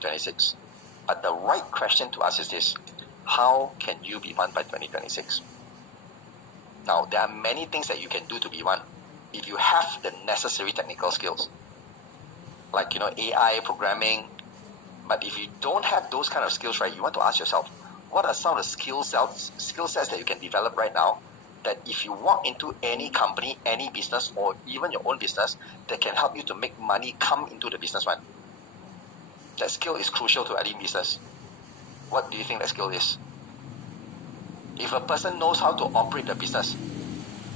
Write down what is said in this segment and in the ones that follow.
2026. But the right question to ask is this: how can you be one by 2026? Now, there are many things that you can do to be one if you have the necessary technical skills, like AI, programming. But if you don't have those kind of skills, right, you want to ask yourself, what are some of the skill sets that you can develop right now that if you walk into any company, any business, or even your own business, that can help you to make money come into the business one? That skill is crucial to any business. What do you think that skill is? If a person knows how to operate the business,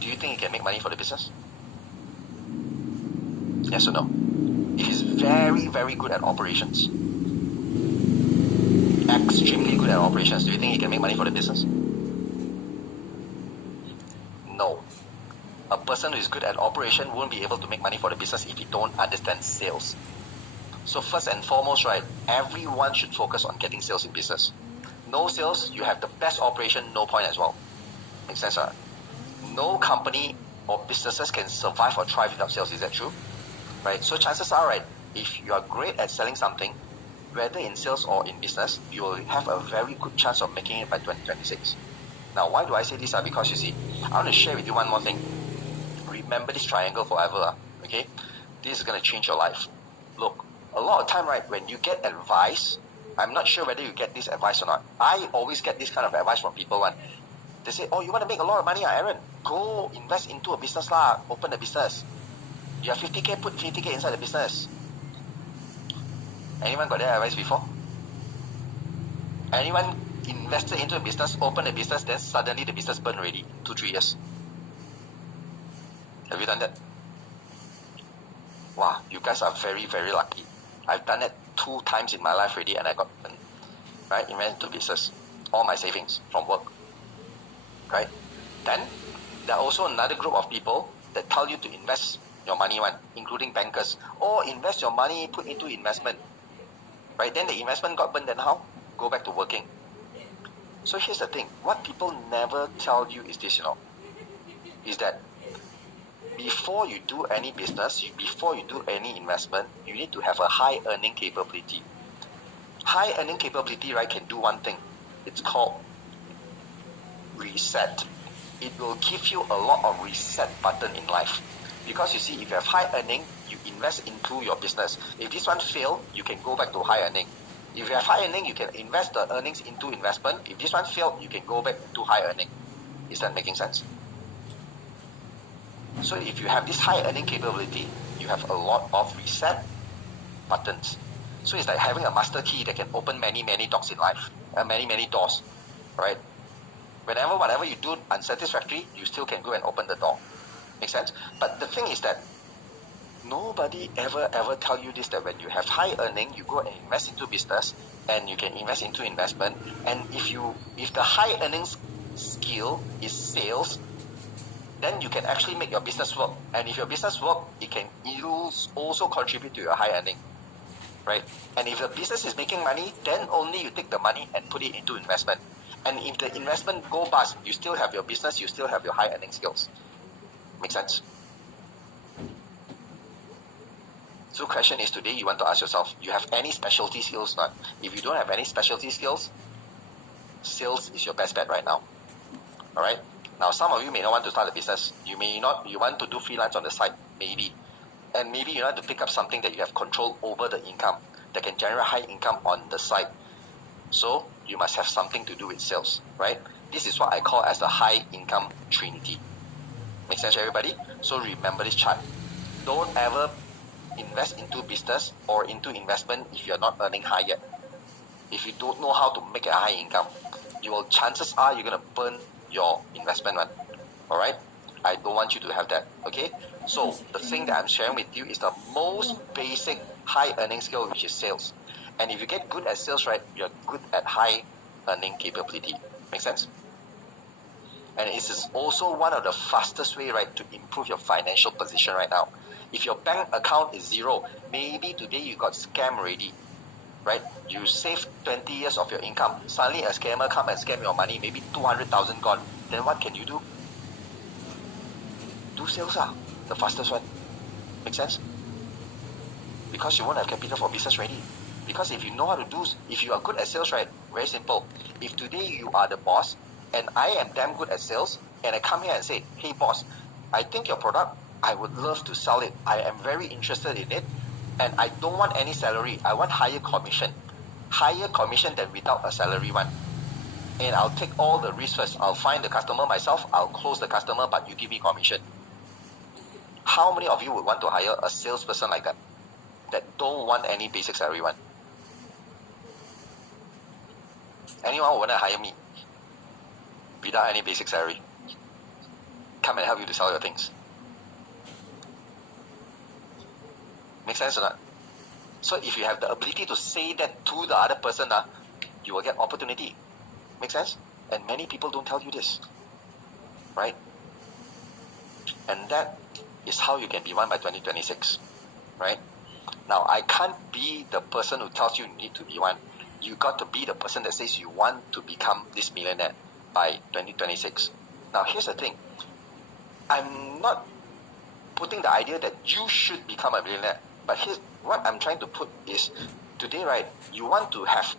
do you think he can make money for the business? Yes or no? If he's very, very good at operations, extremely good at operations, do you think he can make money for the business? No. A person who is good at operation won't be able to make money for the business if he don't understand sales. So first and foremost, right, everyone should focus on getting sales in business. No sales, you have the best operation, no point as well. Makes sense, right? No company or businesses can survive or thrive without sales. Is that true? Right? So chances are, right, if you are great at selling something, whether in sales or in business, you will have a very good chance of making it by 2026. Now, why do I say this? Because you see, I want to share with you one more thing. Remember this triangle forever, okay? This is going to change your life. Look, a lot of time, right, when you get advice, I'm not sure whether you get this advice or not. I always get this kind of advice from people. They say, oh, you want to make a lot of money, Aaron? Go invest into a business lah. Open a business. You have 50K, put 50K inside the business. Anyone got that advice before? Anyone invested into a business, opened a business, then suddenly the business burned already, 2-3 years? Have you done that? Wow, you guys are very, very lucky. I've done it 2 times in my life already, and I got burned. Right? Invested into business. All my savings from work. Right? Then, there are also another group of people that tell you to invest your money, including bankers. Or invest your money, put into investment. Right? Then the investment got burned, then how? Go back to working. So here's the thing. What people never tell you is this, is that before you do any business, before you do any investment, you need to have a high earning capability. High earning capability, right, can do one thing. It's called reset. It will give you a lot of reset button in life. Because you see, if you have high earning, you invest into your business. If this one fail, you can go back to high earning. If you have high earning, you can invest the earnings into investment. If this one failed, you can go back to high earning. Is that making sense? So if you have this high earning capability, you have a lot of reset buttons. So it's like having a master key that can open many, many doors in life. Many doors. Right? Whatever you do unsatisfactory, you still can go and open the door. Make sense? But the thing is that nobody ever tell you this, that when you have high earning, you go and invest into business, and you can invest into investment. And if the high earnings skill is sales, then you can actually make your business work. And if your business work, it can also contribute to your high earning. Right? And if the business is making money, then only you take the money and put it into investment. And if the investment go bust, you still have your business, you still have your high earning skills. Make sense? So question is, today you want to ask yourself, you have any specialty skills not? If you don't have any specialty skills, sales is your best bet right now. Alright? Now some of you may not want to start a business. You want to do freelance on the side, maybe. And maybe you want to pick up something that you have control over the income, that can generate high income on the side. So you must have something to do with sales, right? This is what I call as the high income trinity. Make sense, everybody? So remember this chart. Don't ever invest into business or into investment if you're not earning high yet. If you don't know how to make a high income, chances are you're going to burn your investment one. Alright? I don't want you to have that. Okay? So the thing that I'm sharing with you is the most basic high earning skill, which is sales. And if you get good at sales, right, you're good at high earning capability. Make sense? And it is also one of the fastest way, right, to improve your financial position right now. If your bank account is zero, maybe today you got scammed already, right? You saved 20 years of your income. Suddenly a scammer come and scam your money, maybe 200,000 gone. Then what can you do? Do sales, the fastest one. Make sense? Because you won't have capital for business ready. Because if you know how to do, if you are good at sales, right, very simple. If today you are the boss and I am damn good at sales and I come here and say, hey boss, I think your product, I would love to sell it. I am very interested in it and I don't want any salary. I want higher commission. Higher commission than without a salary one. And I'll take all the risks first. I'll find the customer myself. I'll close the customer, but you give me commission. How many of you would want to hire a salesperson like that? That don't want any basic salary one? Anyone would want to hire me without any basic salary? Come and help you to sell your things. Make sense or not? So if you have the ability to say that to the other person, you will get opportunity. Make sense? And many people don't tell you this. Right? And that is how you can be one by 2026. Right? Now, I can't be the person who tells you need to be one. You got to be the person that says you want to become this millionaire by 2026. Now, here's the thing. I'm not putting the idea that you should become a millionaire. But here's what I'm trying to put is, today, right, you want to have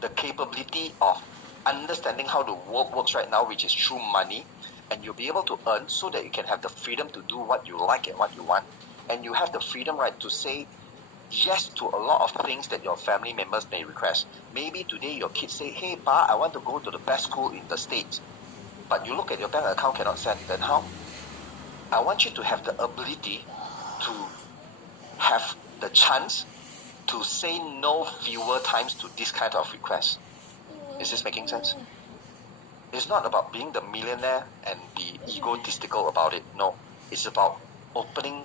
the capability of understanding how the world works right now, which is through money, and you'll be able to earn so that you can have the freedom to do what you like and what you want. And you have the freedom, right, to say yes to a lot of things that your family members may request. Maybe today your kids say, hey, Pa, I want to go to the best school in the States. But you look at your bank account, cannot send. Then how? I want you to have the ability to have the chance to say no fewer times to this kind of request. Is this making sense? It's not about being the millionaire and be egotistical about it. No, it's about opening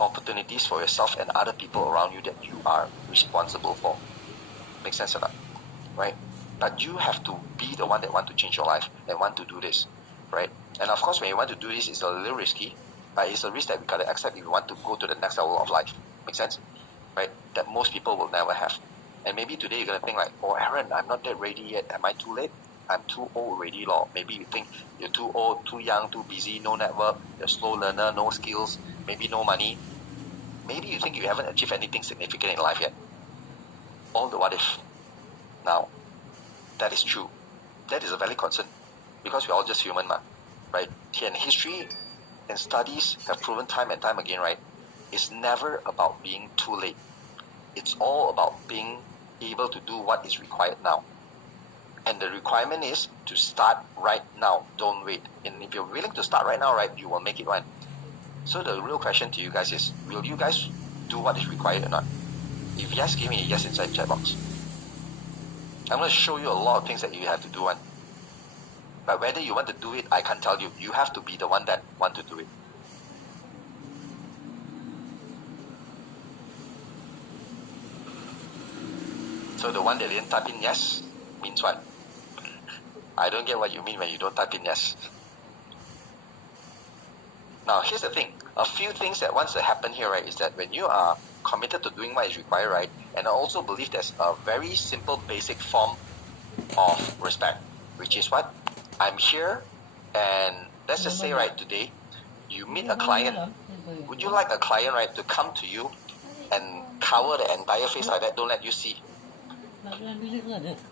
opportunities for yourself and other people around you that you are responsible for. Make sense or not? Right? But you have to be the one that want to change your life and want to do this. Right? And of course, when you want to do this, it's a little risky, but it's a risk that we gotta accept if you want to go to the next level of life. Make sense? Right? That most people will never have. And maybe today you're gonna think like, oh Aaron, I'm not that ready yet. Am I too late? I'm too old already, lor. Maybe you think you're too old, too young, too busy, no network, you're a slow learner, no skills, maybe no money. Maybe you think you haven't achieved anything significant in life yet. All the what if. Now, that is true. That is a valid concern. Because we're all just human, right? And history and studies have proven time and time again, right? It's never about being too late. It's all about being able to do what is required now. And the requirement is to start right now. Don't wait. And if you're willing to start right now, right, you will make it one. So the real question to you guys is, will you guys do what is required or not? If yes, give me a yes inside the chat box. I'm going to show you a lot of things that you have to do one. But whether you want to do it, I can't tell you. You have to be the one that want to do it. So the one that didn't type in yes means what? I don't get what you mean when you don't type in yes. Now, here's the thing. A few things that wants to happen here, right, is that when you are committed to doing what is required, right, and I also believe there's a very simple, basic form of respect, which is what? I'm here, and let's just say, right, today, you meet a client. Would you like a client, right, to come to you and cover the entire face like that, don't let you see?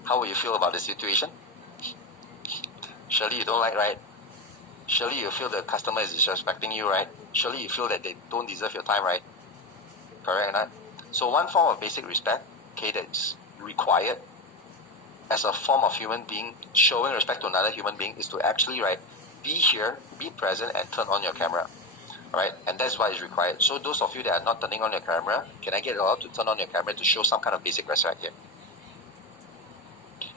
How will you feel about the situation? Surely you don't like, right? Surely you feel the customer is disrespecting you, right? Surely you feel that they don't deserve your time, right? Correct or not? So one form of basic respect, okay, that's required as a form of human being, showing respect to another human being, is to actually, right, be here, be present, and turn on your camera. Alright? And that's why it's required. So those of you that are not turning on your camera, can I get you all to turn on your camera to show some kind of basic respect here?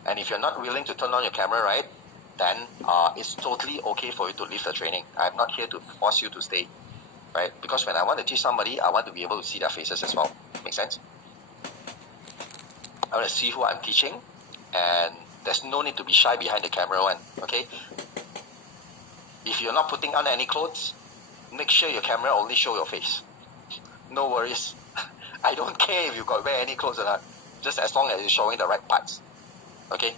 And if you're not willing to turn on your camera, right, then it's totally okay for you to leave the training. I'm not here to force you to stay, right? Because when I want to teach somebody, I want to be able to see their faces as well. Make sense? I want to see who I'm teaching, and there's no need to be shy behind the camera one, okay? If you're not putting on any clothes, make sure your camera only show your face. No worries. I don't care if you got wear any clothes or not, just as long as you're showing the right parts. Okay?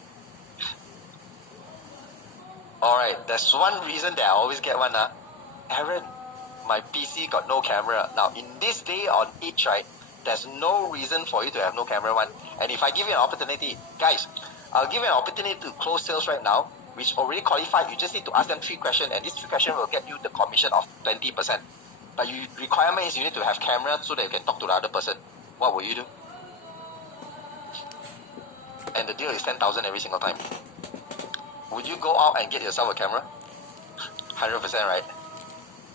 Alright, there's one reason that I always get one. Aaron, my PC got no camera. Now, in this day on age, right, there's no reason for you to have no camera one. And if I give you an opportunity, guys, I'll give you an opportunity to close sales right now, which already qualified. You just need to ask them 3 questions, and these 3 questions will get you the commission of 20%. But requirement is you need to have camera so that you can talk to the other person. What will you do? And the deal is 10,000 every single time. Would you go out and get yourself a camera? 100%, right?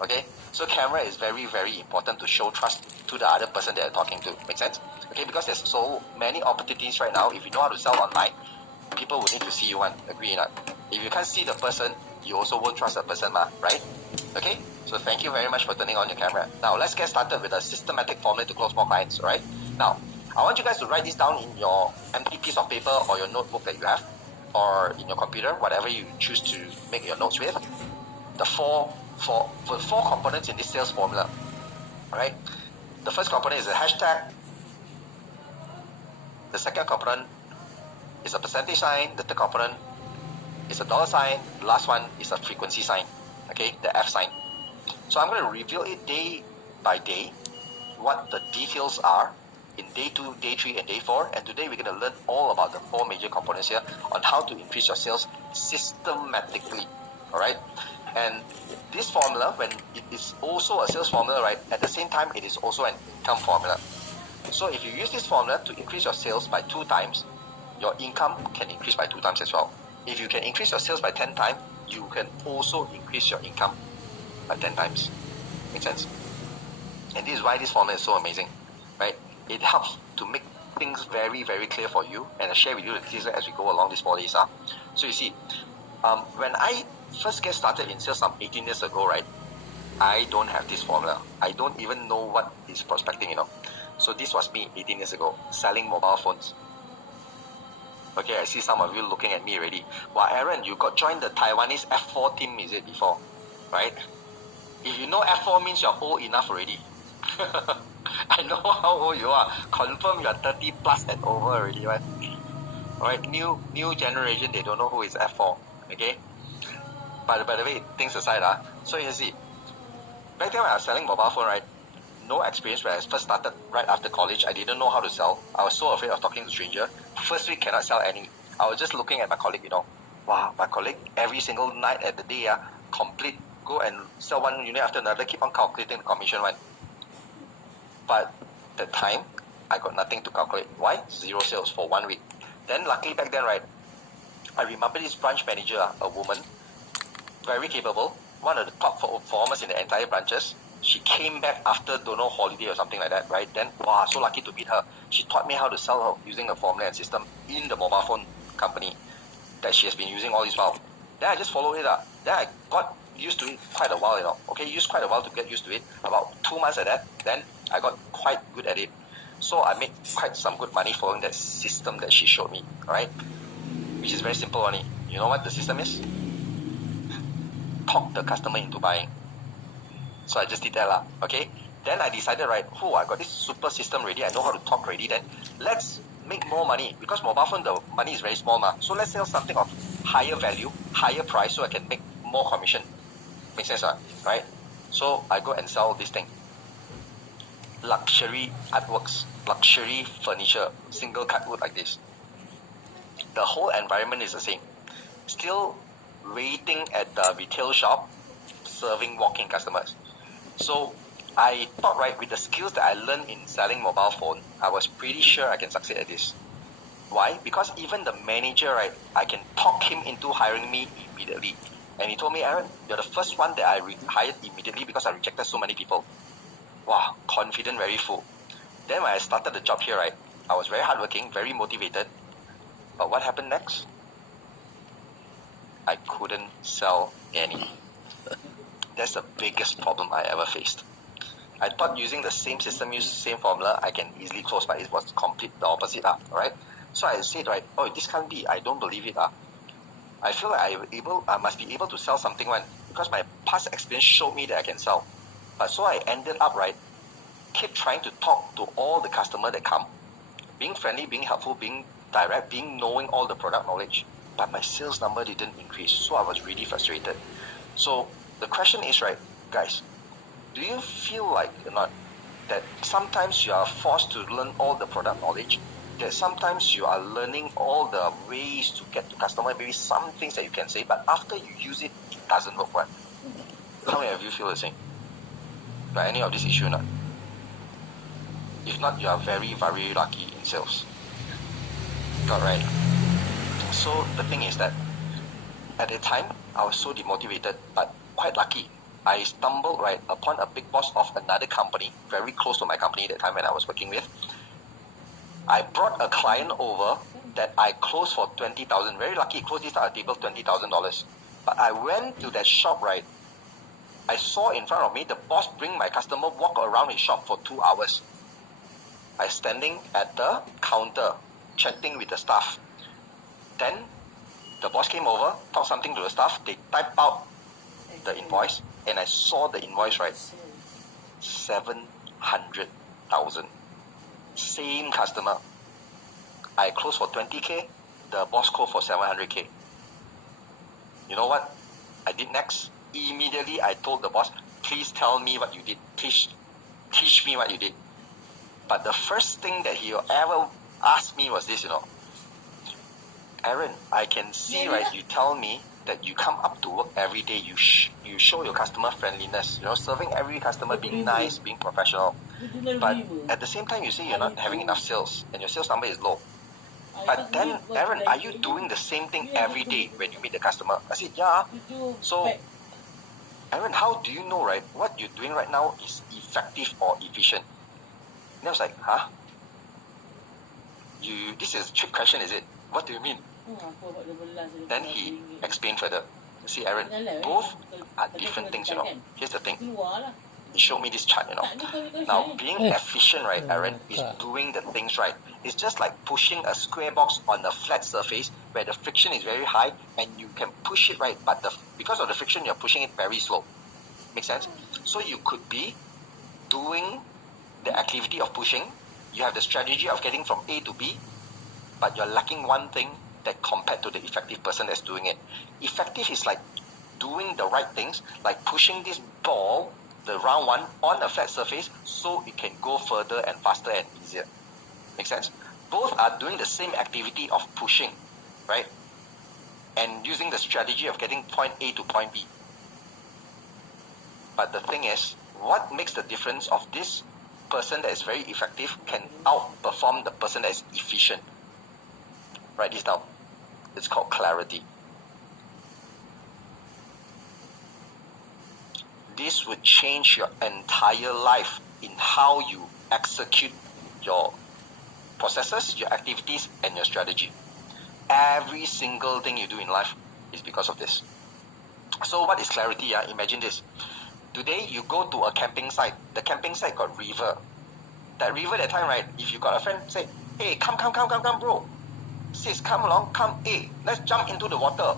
Okay, so camera is very, very important to show trust to the other person that you're talking to. Make sense? Okay, because there's so many opportunities right now. If you know how to sell online, people will need to see you one. Agree or not? If you can't see the person, you also won't trust the person, right? Okay, so thank you very much for turning on your camera. Now let's get started with a systematic formula to close more clients. Alright, now I want you guys to write this down in your empty piece of paper or your notebook that you have, or in your computer, whatever you choose to make your notes with. The four components in this sales formula. Alright, the first component is a hashtag. The second component is a percentage sign. The third component is a dollar sign. The last one is a frequency sign. Okay, the F sign. So I'm going to reveal it day by day, what the details are in day 2, day 3, and day 4. And today we're going to learn all about the 4 major components here on how to increase your sales systematically. Alright, and this formula, when it is also a sales formula, right, at the same time it is also an income formula. So if you use this formula to increase your sales by 2 times, your income can increase by 2 times as well. If you can increase your sales by 10 times, you can also increase your income by 10 times. Make sense? And this is why this formula is so amazing, right? It helps to make things very, very clear for you, and I'll share with you the details as we go along these 4 days. So you see, when I first get started in sales some 18 years ago, right, I don't have this formula. I don't even know what is prospecting, So this was me 18 years ago, selling mobile phones. Okay, I see some of you looking at me already. Wow, Aaron, you got joined the Taiwanese F4 team, is it, before? Right? If you know F4 means you're old enough already. I know how old you are. Confirm you're 30 plus and over already, right? Alright, new generation, they don't know who is F4. Okay? But by the way, things aside, so you see, back then when I was selling mobile phone, right, no experience. When I first started right after college, I didn't know how to sell. I was so afraid of talking to stranger. First week cannot sell any. I was just looking at my colleague, Wow, my colleague every single night at the day, complete, go and sell one unit after another, keep on calculating the commission one. But that time, I got nothing to calculate. Why? 0 sales for 1 week. Then luckily back then, right, I remember this branch manager, a woman, very capable, one of the top performers in the entire branches. She came back after, don't know, holiday or something like that, right? Then, wow, so lucky to meet her. She taught me how to sell using the formula and system in the mobile phone company that she has been using all this while. Then I just followed it up. Then I got used to it quite a while, Okay, used quite a while to get used to it. About 2 months at that, then I got quite good at it. So I made quite some good money following that system that she showed me, alright? Which is very simple only. You know what the system is? Talk the customer into buying. So I just did that, okay? Then I decided, right, I got this super system ready. I know how to talk already. Then let's make more money. Because mobile phone, the money is very small, So let's sell something of higher value, higher price, so I can make more commission. Make sense, right? So I go and sell this thing. Luxury artworks, luxury furniture, single cut wood like this. The whole environment is the same. Still waiting at the retail shop, serving walk-in customers. So I thought, right, with the skills that I learned in selling mobile phone, I was pretty sure I can succeed at this. Why? Because even the manager, right, I can talk him into hiring me immediately. And he told me, Aaron, you're the first one that I hired immediately because I rejected so many people. Wow, confident, very full. Then when I started the job here, right, I was very hardworking, very motivated. But what happened next? I couldn't sell any. That's the biggest problem I ever faced. I thought using the same system, use the same formula, I can easily close, but it was complete the opposite, alright? So I said, right, this can't be, I don't believe it, I feel like I must be able to sell something because my past experience showed me that I can sell. But so I ended up, right, keep trying to talk to all the customers that come, being friendly, being helpful, being direct, knowing all the product knowledge. But my sales number didn't increase, so I was really frustrated. So the question is, right, guys, do you feel like or not that sometimes you are forced to learn all the product knowledge that sometimes you are learning all the ways to get to customer, maybe some things that you can say, but after you use it, it doesn't work well. How many of you feel the same? Got any of this issue or not? If not, you are very, very lucky in sales. Got right? So the thing is that at the time, I was so demotivated, but quite lucky. I stumbled right upon a big boss of another company, very close to my company at the time when I was working with. I brought a client over that I closed for 20,000. Very lucky, closed this at a table $20,000. But I went to that shop, right? I saw in front of me the boss bring my customer walk around his shop for 2 hours. I standing at the counter, chatting with the staff. Then the boss came over, talked something to the staff. They typed out the invoice, and I saw the invoice, right? 700,000. Same customer. I closed for 20K. The boss closed for 700K. You know what I did next? Immediately, I told the boss, please tell me what you did. Please teach me what you did. But the first thing that he ever asked me was this, Aaron, I can see, right, you tell me that you come up to work every day, you show your customer friendliness, serving every customer, being nice, being professional. But at the same time, you say you're not having enough sales and your sales number is low. But then, Aaron, are you doing the same thing every day when you meet the customer? I said, yeah. So, Aaron, how do you know, right, what you're doing right now is effective or efficient? And I was like, huh? This is a trick question, is it? What do you mean? Then he explained further. See, Aaron, both are different things, Here's the thing. He showed me this chart, Now, being efficient, right, Aaron, is doing the things right. It's just like pushing a square box on a flat surface where the friction is very high and you can push it right, but because of the friction, you're pushing it very slow. Make sense? So you could be doing the activity of pushing. You have the strategy of getting from A to B, but you're lacking one thing that compared to the effective person that's doing it. Effective is like doing the right things, like pushing this ball, the round one, on a flat surface so it can go further and faster and easier. Make sense? Both are doing the same activity of pushing, right? And using the strategy of getting point A to point B. But the thing is, what makes the difference of this person that is very effective can outperform the person that is efficient? Write this down. It's called clarity. This would change your entire life in how you execute your processes, your activities, and your strategy. Every single thing you do in life is because of this. So what is clarity? Imagine this. Today you go to a camping site. The camping site got river. That river that time, right, if you got a friend, say, hey, come, bro. Sis, come along, come, hey, let's jump into the water.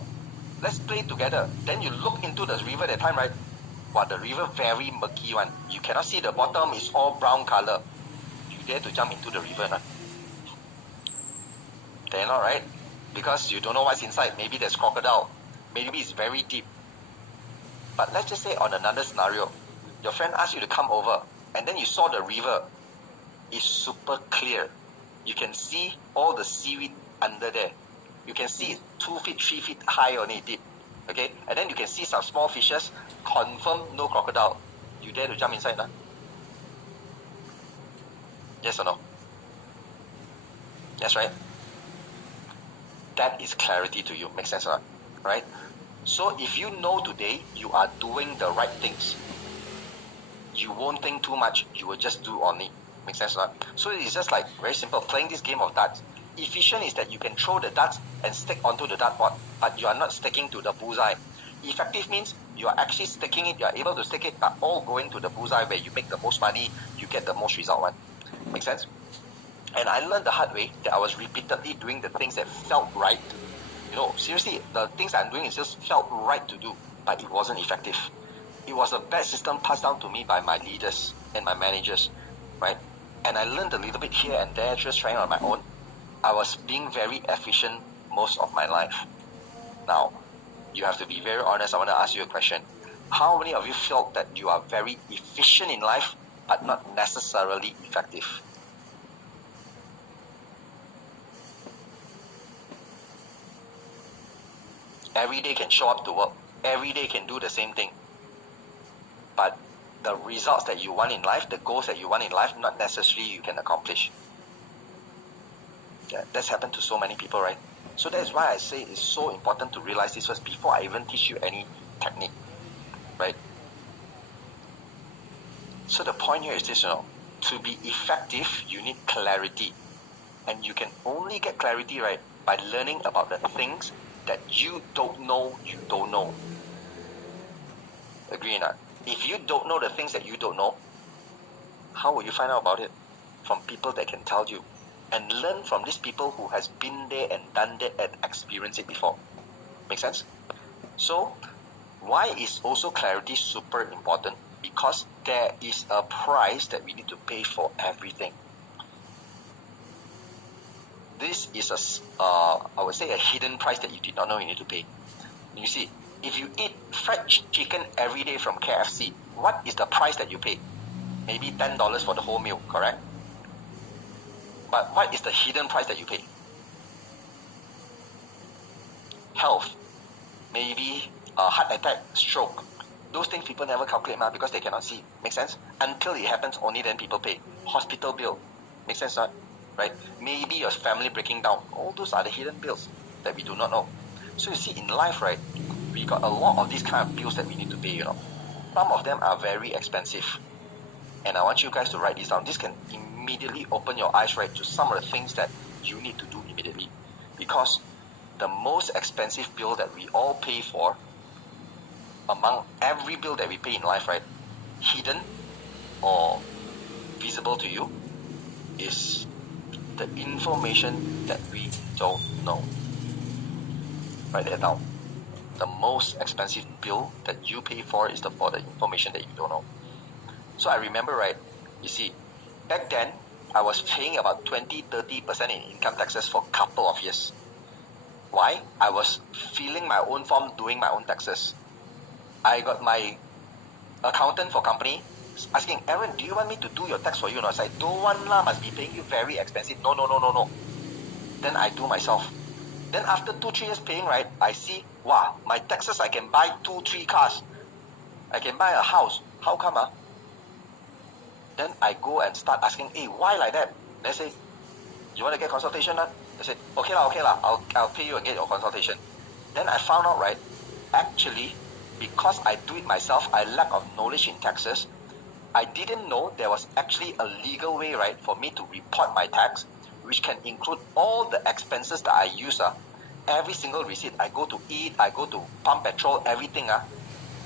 Let's play together. Then you look into the river that time, right? Wow, the river very murky one. You cannot see the bottom, is all brown color. You dare to jump into the river, nah? They're not, right? Because you don't know what's inside. Maybe there's crocodile. Maybe it's very deep. But let's just say on another scenario, your friend asked you to come over, and then you saw the river. It's super clear. You can see all the seaweed under there. You can see 2 feet, 3 feet high only deep. Okay? And then you can see some small fishes. Confirm no crocodile. You dare to jump inside, nah? Yes or no? Yes, right? That is clarity to you. Makes sense, or not? Right? So if you know today you are doing the right things, you won't think too much. You will just do only. Make sense or not? So it's just like very simple. Playing this game of darts. Efficient is that you can throw the darts and stick onto the dartboard, but you are not sticking to the bullseye. Effective means you are actually sticking it, you are able to stick it, but all going to the bullseye where you make the most money, you get the most result one. Make sense? And I learned the hard way that I was repeatedly doing the things that felt right. Seriously, the things I'm doing is just felt right to do, but it wasn't effective. It was a bad system passed down to me by my leaders and my managers, right? And I learned a little bit here and there, just trying on my own. I was being very efficient most of my life. Now, you have to be very honest. I want to ask you a question. How many of you felt that you are very efficient in life, but not necessarily effective? every day can show up to work, every day can do the same thing. But the results that you want in life, the goals that you want in life, not necessarily you can accomplish. Yeah, that's happened to so many people, right? So that's why I say it's so important to realize this first before I even teach you any technique, right? So the point here is this, to be effective, you need clarity. And you can only get clarity, right, by learning about the things that you don't know. Agree or not? If you don't know the things that you don't know, how will you find out about it? From people that can tell you. And learn from these people who has been there and done that and experienced it before. Make sense? So, why is also clarity super important? Because there is a price that we need to pay for everything. This is I would say a hidden price that you did not know you need to pay. You see, if you eat fried chicken every day from KFC, what is the price that you pay? Maybe $10 for the whole meal, correct? But what is the hidden price that you pay? Health. Maybe a heart attack, stroke. Those things people never calculate because they cannot see. Make sense? Until it happens, only then people pay. Hospital bill. Make sense, not? Right? Maybe your family breaking down. All those are the hidden bills that we do not know. So you see, in life, right, we got a lot of these kind of bills that we need to pay, Some of them are very expensive. And I want you guys to write this down. This can immediately open your eyes, right, to some of the things that you need to do immediately. Because the most expensive bill that we all pay for, among every bill that we pay in life, right, hidden or visible to you, is the information that we don't know. Write that down. The most expensive bill that you pay for is for the information that you don't know. So I remember, right, you see, back then, I was paying about 20-30% in income taxes for a couple of years. Why? I was filling my own form, doing my own taxes. I got my accountant for company asking, Aaron, do you want me to do your tax for you? And I was like, don't want lah, must be paying you very expensive. No. Then I do myself. Then after 2-3 years paying, right, I see, wow, my taxes, I can buy 2-3 cars. I can buy a house. How come, Then I go and start asking, hey, why like that? They say, you want to get consultation? They say, okay lah, I'll pay you and get your consultation. Then I found out, right, actually, because I do it myself, I lack of knowledge in taxes. I didn't know there was actually a legal way, right, for me to report my tax, which can include all the expenses that I use. Every single receipt, I go to eat, I go to pump petrol, everything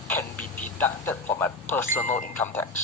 can be deducted from my personal income tax.